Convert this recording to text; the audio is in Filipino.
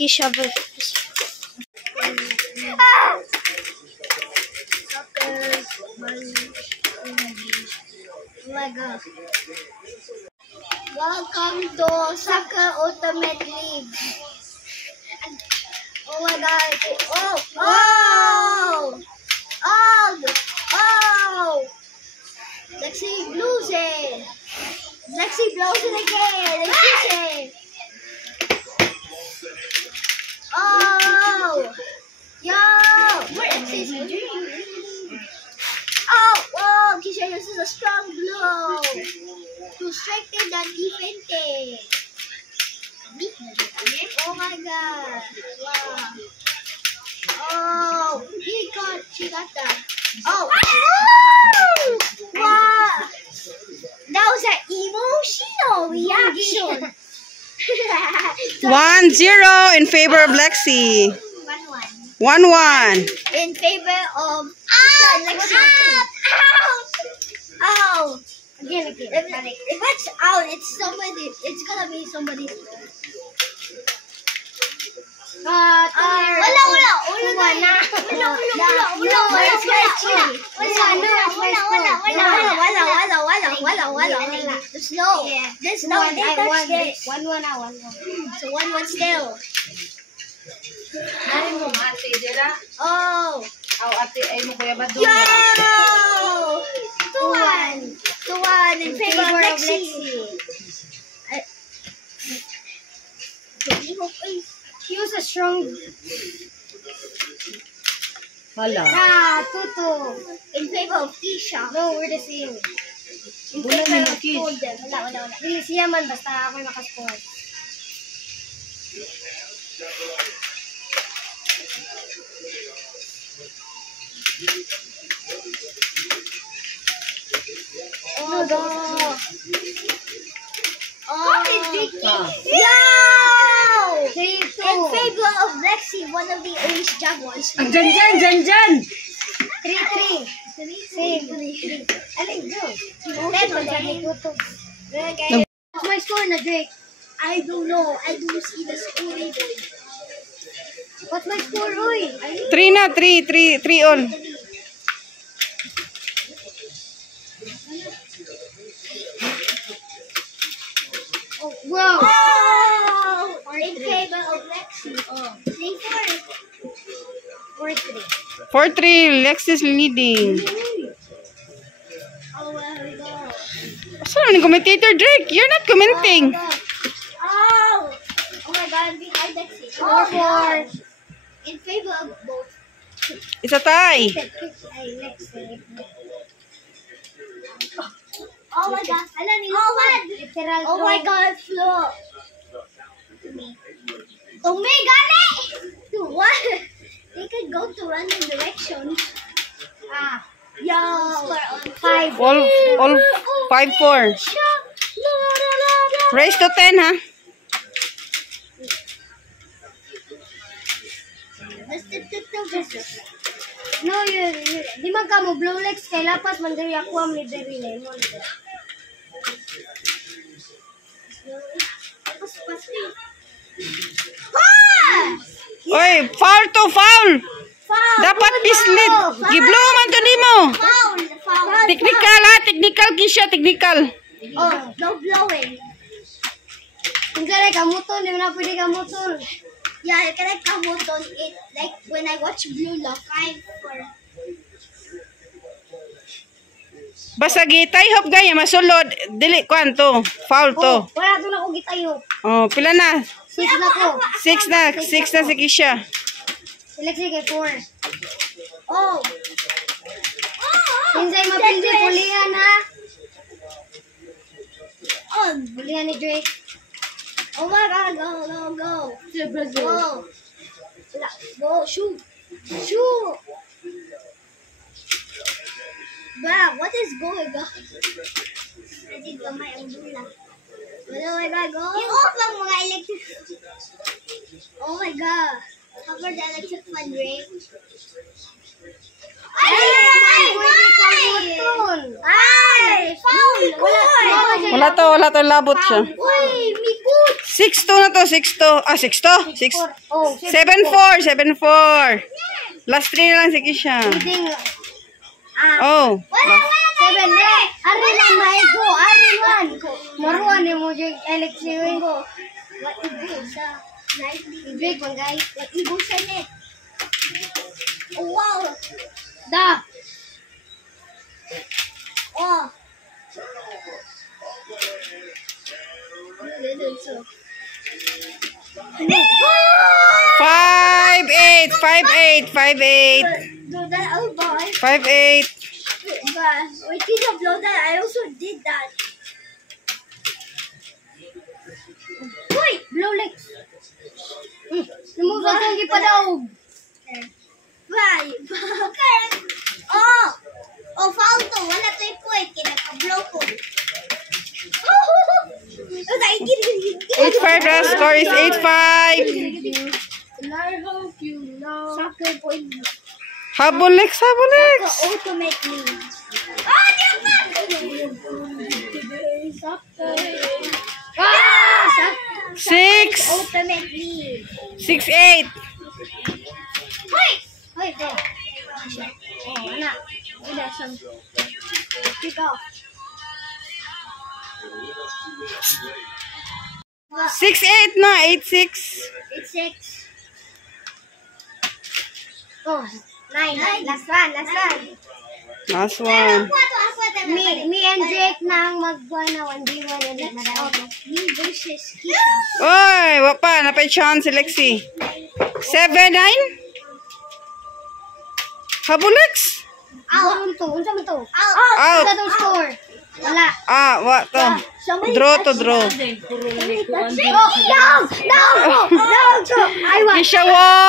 Keisha versus Oh my god. Welcome to Soccer Ultimate League. Oh my god. Oh! Lexi blows it. Lexi blows it again. Lexi. Oh! Yo! Lexi's doing. Oh! Keisha uses a strong blow to strengthen that defense. Oh my god. Wow. Oh, she got that. Oh. Wow. That was an emotional reaction. 1-0 in favor of Lexi. 1-1. In favor of Lexi. Ow. Again. If it's out, it's somebody. It's gonna be somebody. Wala. There's no. They touched this. 1-1 now. So 1-1 still. Oh. Yo! 2-1 in favor of Lexi. He was a strong. Hala. 2-2 in favor of Keisha. No, we're the same. In favor of Golden. Wala. Dili siya man basta ako'y makascore. Oh, go. Yo! 3-2. In favor of Lexi, one of the Orange Jaguars. Jan! 3-3. Same. Alin, go. What's my score na, Drake? I don't know. I don't see the score either. What's my score, Roy? 3 na, 3 all. Oh, wow. Oh! In favor of Lexi. 4-3. 4-3. Lexi's leading. Oh, where we go? Saan ang commentator, Drake? You're not commenting. Oh my god, behind Lexi. 4-4. In favor of both. It's a tie. Oh my god. Oh my god, Flo. Gali! What? They could go to random direction. Yo. All 5-4. Race to 10, ha? No, di man ka mo blow legs kay lapas man diri ako am ni diri lemon. Oy, foul to foul. Dapat bislit. Giblow man to nimo. Foul. Technical, ha? Technical, Keisha. Technical. Oh, no blowing. Kung kaya kamuton, di mo na pwede kamuton. Yeah, can I come out on it? Like when I watch Blue Lock, Basta gitay hop gaya masulod. Dili kwanto. Foul to. Wala to na ko gitayo. Oh, pila na? 6 na ko. 6 na. 6 na si Keisha. Select kay 4. Oh. Kinsay mapildi pulihan ha. Oh. Pulihan ni Drake. Oh my god, go. Go. Go, shoot. Wow, what is going on? I think my umbrella. Oh my god, go. I-off lang mga electric. Oh my god. Cover the electric fan, Ray. Ay! Foul! Wala to labot siya. Uy, mikot! 6-2 na to, 6-2. Ah, 6-2? 6. Oh, 7-4, 7-4. Last 3 na lang, sige siya. Leading. Oh. Wala. 7 na. Arin na, maigo. Arin man. Maruan ni mo yung election ko. Ibo sa. Big man, guys. Ibo sa net. Oh, wow. Da. Oh. 5-8, 5-8, 5-8. Do that, oh boy. 5-8. But we didn't blow that. I also did that. Uy, blow legs. Remove ang tanggi pa daw. Bye. Okay. Oh. Oh, foul to. Wala to yung point. Kinaka-blow ko. Oh. Okay, gini. 8-5 na. Score is 8-5. And I hope you know. Soccer point. Habulex, habulex. Ultimate me. Oh, diyan Ah! 6. Ultimate me. 6-8. Hoy! Hoy, go. Oh, anak. Ina, sang. Pick off. 6-8 na. 8-6. It's 6. Oh, 9. Last one, last one. Last one. Me and Jake na ang magbuha na 1v1 ulit na daw. Me versus Kisha. Oy, wapa. Napay chance si Lexi. 7-9. Habulex. Out. Unsa man to? Out. Out. Unsa tong score? Wala. Ah, what to? Draw to draw. Oh, no! No! No! I want. Kisha won.